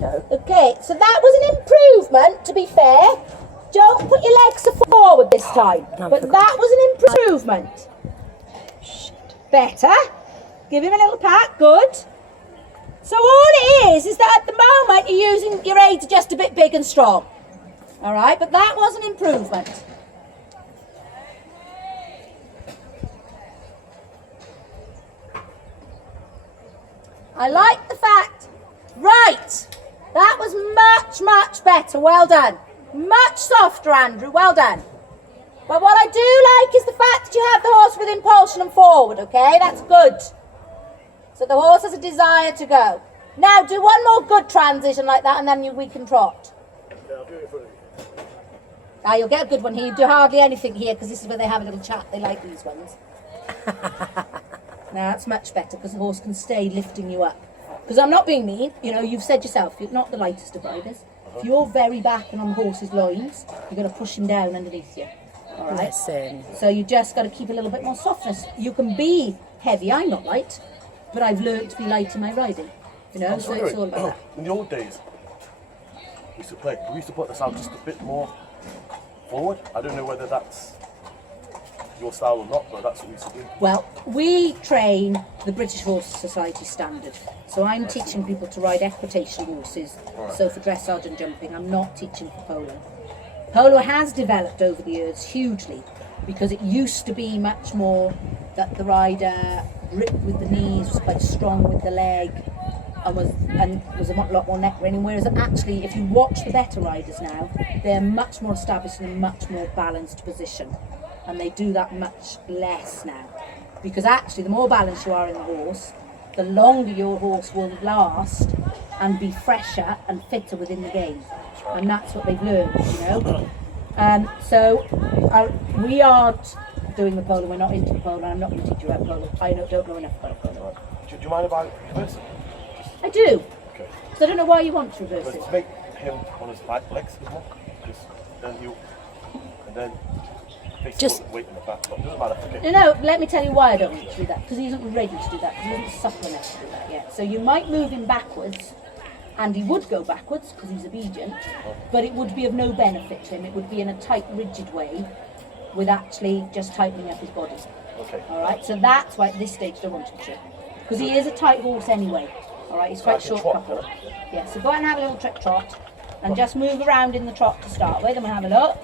No. Okay, so that was an improvement, to be fair. Don't put your legs forward this time. But that was an improvement. Better. Give him a little pat. Good. So all it is that at the moment you're using your aids are just a bit big and strong. All right, but that was an improvement. I like the fact. Right. That was much, much better. Well done. Much softer, Andrew. Well done. But what I do like is the fact that you have the horse with impulsion and forward, okay? That's good. So the horse has a desire to go. Now, do one more good transition like that and then we can trot. Yeah, I'll do it for you. Now, you'll get a good one here. You do hardly anything here because this is where they have a little chat. They like these ones. Now, that's much better because the horse can stay lifting you up. Because I'm not being mean, you know, you've said yourself, you're not the lightest of riders. If you're very back and on the horse's loins, you're going to push him down underneath you. All right? Listen. So you just got to keep a little bit more softness. You can be heavy, I'm not light, but I've learned to be light in my riding. You know, so it's all about that. In the old days, we used to put the sound just a bit more forward. I don't know whether that's your style or not, but that's what we used to do. Well, we train the British Horse Society standard. So I'm teaching people to ride equitation horses. Right. So for dressage and jumping, I'm not teaching for polo. Polo has developed over the years hugely because it used to be much more that the rider gripped with the knees, was quite strong with the leg, and was a lot more neck reining. Whereas actually, if you watch the better riders now, they're much more established in a much more balanced position. And they do that much less now. Because actually, the more balanced you are in the horse, the longer your horse will last and be fresher and fitter within the game. And that's what they've learned, you know. We aren't doing the polo, we're not into the polo, and I'm not going to teach you about polo. I don't know enough about polo. Do you mind if I reverse it? I do. Okay. So I don't know why you want to reverse But it. to make him on his back legs a bit more, because then and then Just weight in the back. But it doesn't matter. Okay. No, let me tell you why I don't want you to do that. Because he isn't ready to do that. Because he isn't supple enough to do that yet. So you might move him backwards, and he would go backwards because he's obedient, but it would be of no benefit to him. It would be in a tight, rigid way, with actually just tightening up his body. Okay. All right. So that's why at this stage I don't want him to, because he is a tight horse anyway. All right. He's quite short coupled. Yeah. So go out and have a little trick trot, and just move around in the trot to start with, and we'll have a look.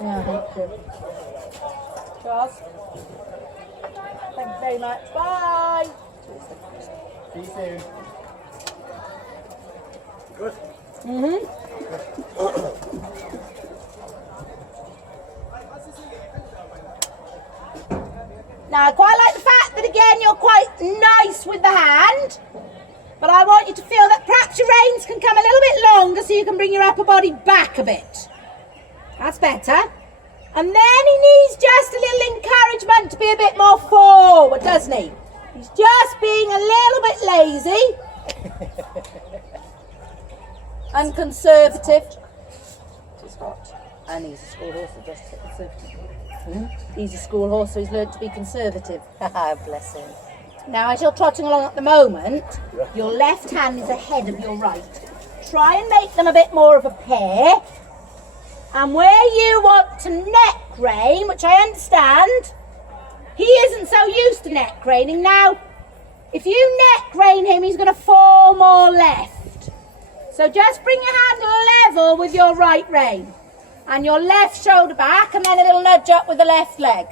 Yeah, thank you. Charles? Thank you very much. Bye! See you soon. Good? Now, I quite like the fact that, again, you're quite nice with the hand, but I want you to feel that perhaps your reins can come a little bit longer so you can bring your upper body back a bit. That's better. And then he needs just a little encouragement to be a bit more forward, doesn't he? He's just being a little bit lazy and conservative. It's hot. And he's a school horse, so just conservative. He's a school horse, so he's learned to be conservative. bless him. Now, as you're trotting along at the moment, your left hand is ahead of your right. Try and make them a bit more of a pair. And where you want to neck rein, which I understand, he isn't so used to neck reining. Now, if you neck rein him, he's going to fall more left. So just bring your hand level with your right rein. And your left shoulder back, and then a little nudge up with the left leg.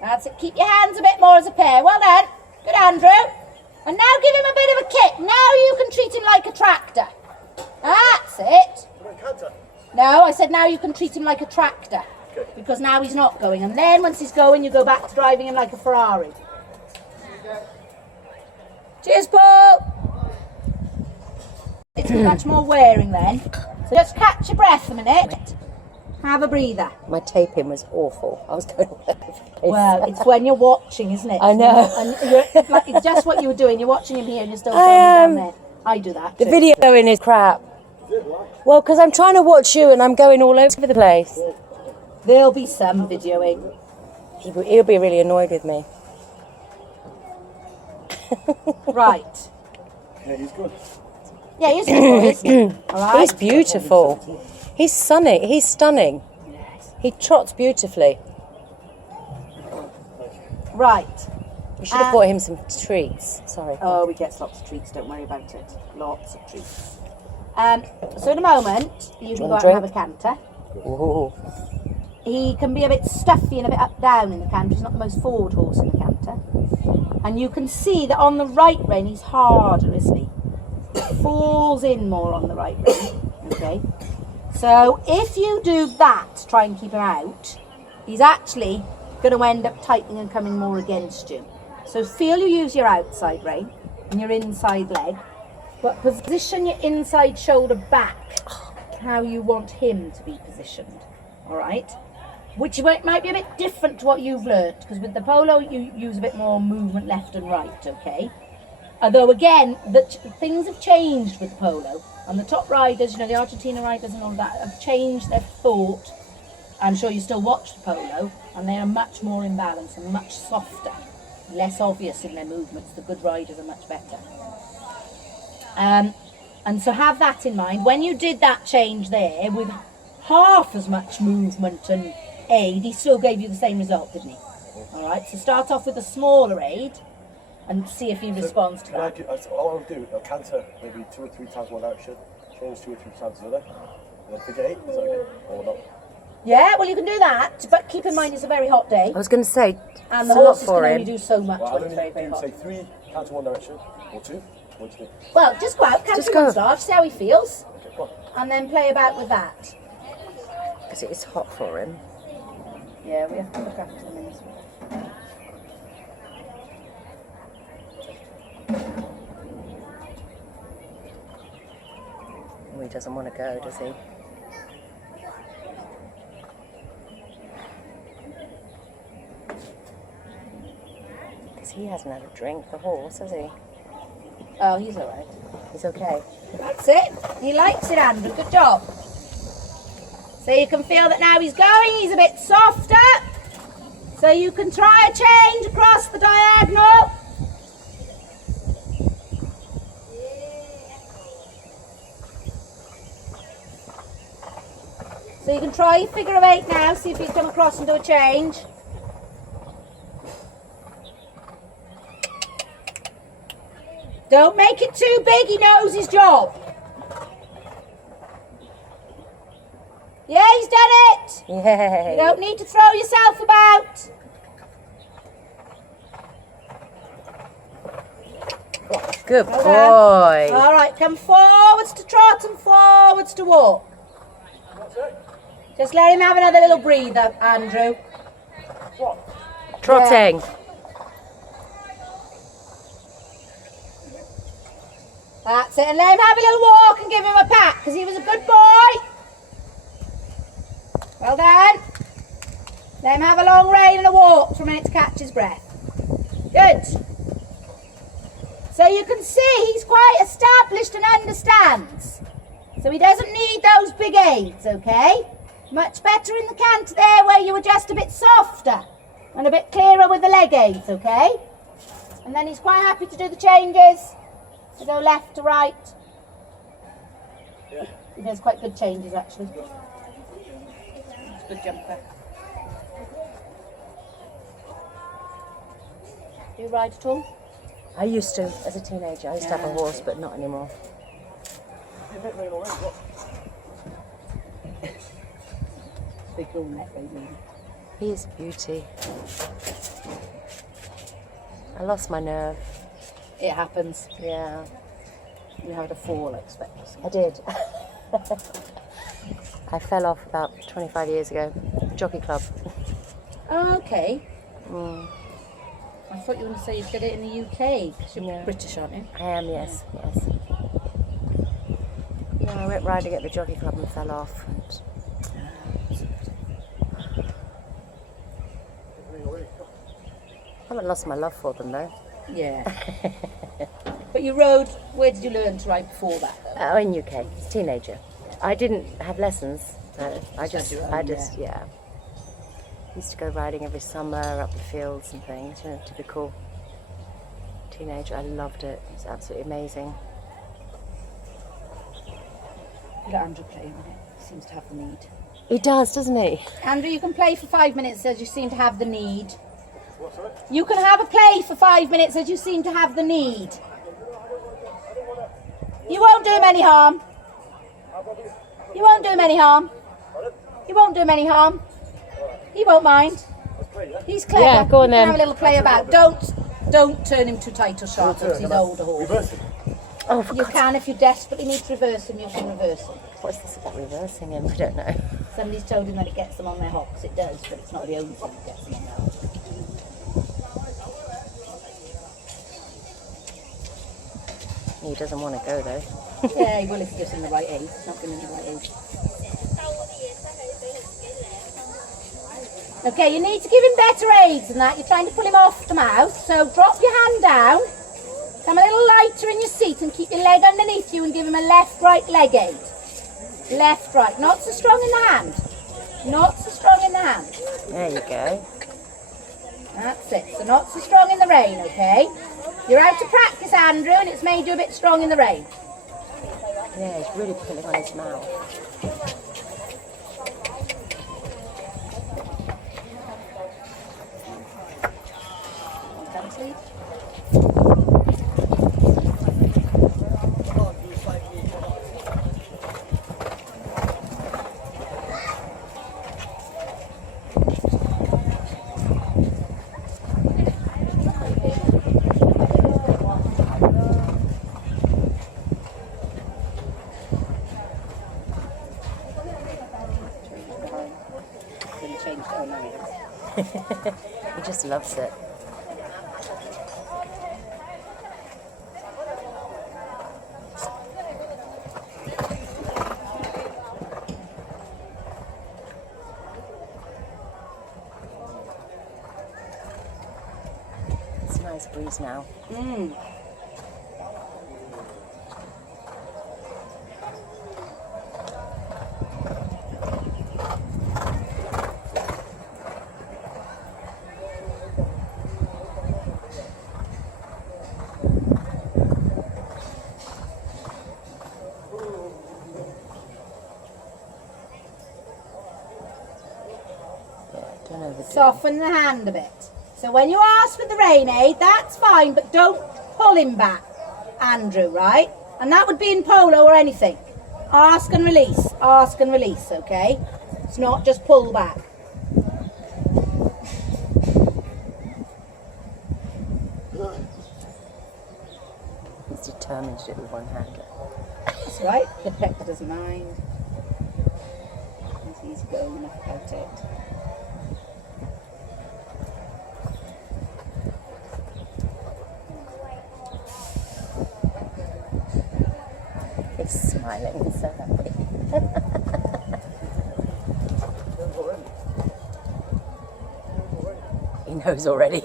That's it. Keep your hands a bit more as a pair. Well done. Good, Andrew. And now give him a bit of a kick. Now you can treat him like a tractor. That's it. No, I said now you can treat him like a tractor. Okay. Because now he's not going. And then once he's going, you go back to driving him like a Ferrari. Cheers, Paul. much more wearing then. So just catch your breath a minute. Have a breather. My taping was awful. I was going all over the place. Well, it's when you're watching, isn't it? I know. And you're, like, it's just what you were doing. You're watching him here and you're still filming down there. I do that The too. videoing is crap. Well, because I'm trying to watch you and I'm going all over the place. There'll be some videoing. He'll be really annoyed with me. Right. Yeah, he's good. Yeah, he's good, isn't he? All right. He's beautiful. He's stunning. He's stunning. He trots beautifully. Right. You should have bought him some treats. Sorry. Oh, he gets lots of treats, don't worry about it. Lots of treats. So in a moment, you can go out and have a canter. Ooh. He can be a bit stuffy and a bit up down in the canter. He's not the most forward horse in the canter. And you can see that on the right rein he's harder, isn't he? Falls in more on the right rein. Okay. So if you do that to try and keep him out, he's actually going to end up tightening and coming more against you. So feel you use your outside rein and your inside leg, but position your inside shoulder back how you want him to be positioned. All right? Which might be a bit different to what you've learnt, because with the polo you use a bit more movement left and right, okay? Although again, things have changed with the polo. And the top riders, you know, the Argentina riders and all that, have changed their thought. I'm sure you still watch the polo, and they are much more in balance and much softer, less obvious in their movements. The good riders are much better. And so have that in mind. When you did that change there, with half as much movement and aid, he still gave you the same result, didn't he? All right, so start off with a smaller aid and see if he responds to that. All I'll do, I'll canter maybe 2 or 3 times one direction, change 2 or 3 times the other, and then figure 8, is that okay? Or not? Yeah, well you can do that, but keep in mind it's a very hot day. I was going to say, And it's the a lot horses for can only him. do so much Well, when I'll it's very, only very do, hot. say 3 canter one direction, or 2, what do you think? Well, just go out, Just canter go. one start, see how he feels, Okay, come on. and then play about with that. Because it is hot for him. Yeah, we have to look after them in this one. Oh, he doesn't want to go, does he? Because he hasn't had a drink, the horse, has he? Oh, he's all right. He's okay. That's it. He likes it, Andrew. Good job. So you can feel that now he's going. He's a bit softer. So you can try a change across the diagonal. So you can try your figure of 8 now. See if you can come across and do a change. Don't make it too big. He knows his job. Yeah, he's done it. Yay! You don't need to throw yourself about. Good Well done. boy. All right, come forwards to trot and forwards to walk. Just let him have another little breather, Andrew. Trotting. That's it, and let him have a little walk and give him a pat, because he was a good boy. Well done. Let him have a long rein and a walk for a minute to catch his breath. Good. So you can see he's quite established and understands. So he doesn't need those big aids, okay? Much better in the canter there where you were just a bit softer and a bit clearer with the leg aids, okay? And then he's quite happy to do the changes, to go left to right. Yeah. He does quite good changes actually. It's a good jumper. Do you ride at all? I used to, as a teenager, I used to have a horse, but not anymore. You're a bit rain already, what? Big long neck, baby. He is a beauty. I lost my nerve. It happens. Yeah, You had a fall, I expect. I did. I fell off about 25 years ago. Jockey club. Oh, okay. Mm, I thought you were going to say you did it in the UK, because you're No. British, aren't you? I am, yes, yes. Yeah, I went riding at the jockey club and fell off. And I haven't lost my love for them though. Yeah. But you rode, where did you learn to ride before that? In UK, as a teenager. I didn't have lessons. I just, yeah. Used to go riding every summer up the fields and things. You know, typical teenager. I loved it. It was absolutely amazing. Let Andrew play a minute. He seems to have the need. He does, doesn't he? Andrew, you can play for 5 minutes as you seem to have the need. You can have a play for 5 minutes as you seem to have the need. You won't do him any harm. You won't do him any harm. You won't do him any harm. He won't mind. He's clever. Yeah, go on you then. Can have a little play about. Don't turn him too tight or sharp because he's older horse. Reverse it. Oh, for You God's can if you desperately need to reverse him. You can reverse him. What's this about reversing him? I don't know. Somebody's told him that it gets them on their hocks. It does, but it's not the only thing that gets them on their hocks. He doesn't want to go though. Yeah, he will if he gives him the right age. It's not giving him the right age. Okay, you need to give him better aids than that. You're trying to pull him off the mouth. So drop your hand down. Come a little lighter in your seat and keep your leg underneath you and give him a left-right leg aid. Left-right. Not so strong in the hand. Not so strong in the hand. There you go. That's it. So not so strong in the rain, okay? You're out to practice, Andrew, and it's made you a bit strong in the rain. Yeah, he's really pulling on his mouth. He just loves it. It's a nice breeze now. Soften the hand a bit. So when you ask for the rain aid, that's fine, but don't pull him back, Andrew, right? And that would be in polo or anything. Ask and release, okay? It's not just pull back. He's determined to do it with one hand. That's right, the Pepper doesn't mind. He's going enough about it. He's smiling, he's so happy. He knows already.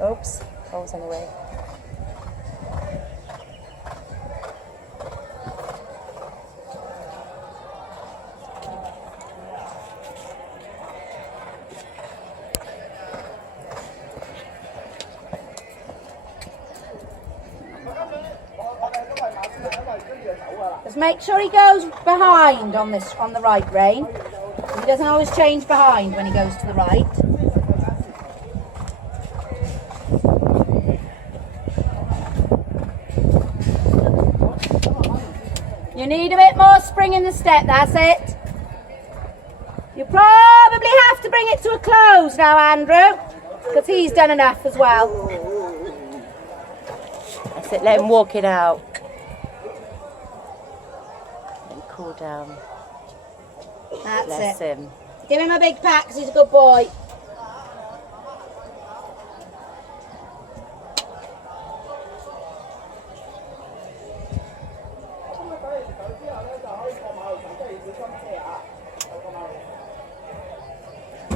Oops, holes in the way. Just make sure he goes behind on the right rein. He doesn't always change behind when he goes to the right. You need a bit more spring in the step, that's it. You probably have to bring it to a close now, Andrew, because he's done enough as well. That's it, let him walk it out. Let him cool down. That's Bless it. him. Give him a big pat 'cause he's a good boy.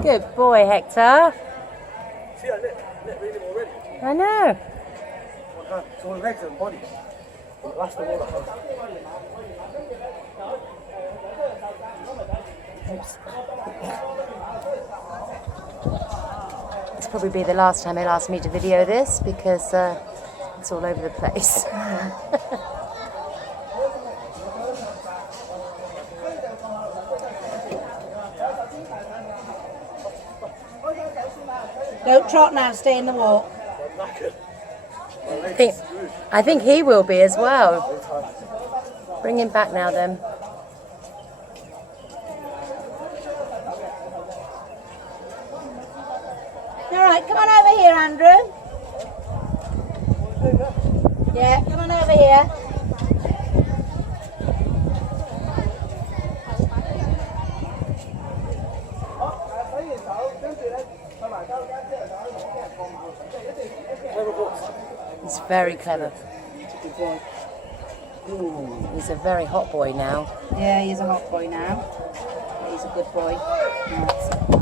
Good boy, Hector. See, I let really already. I know. One hand. So one legs and body. Last of all the hands. Oops. This will probably be the last time he'll ask me to video this because it's all over the place. Don't trot now, stay in the walk. I think he will be as well. Bring him back now then. Alright, come on over here, Andrew. Yeah, come on over here. He's very clever. He's a very hot boy now. Yeah, he's a hot boy now. He's a good boy. Right.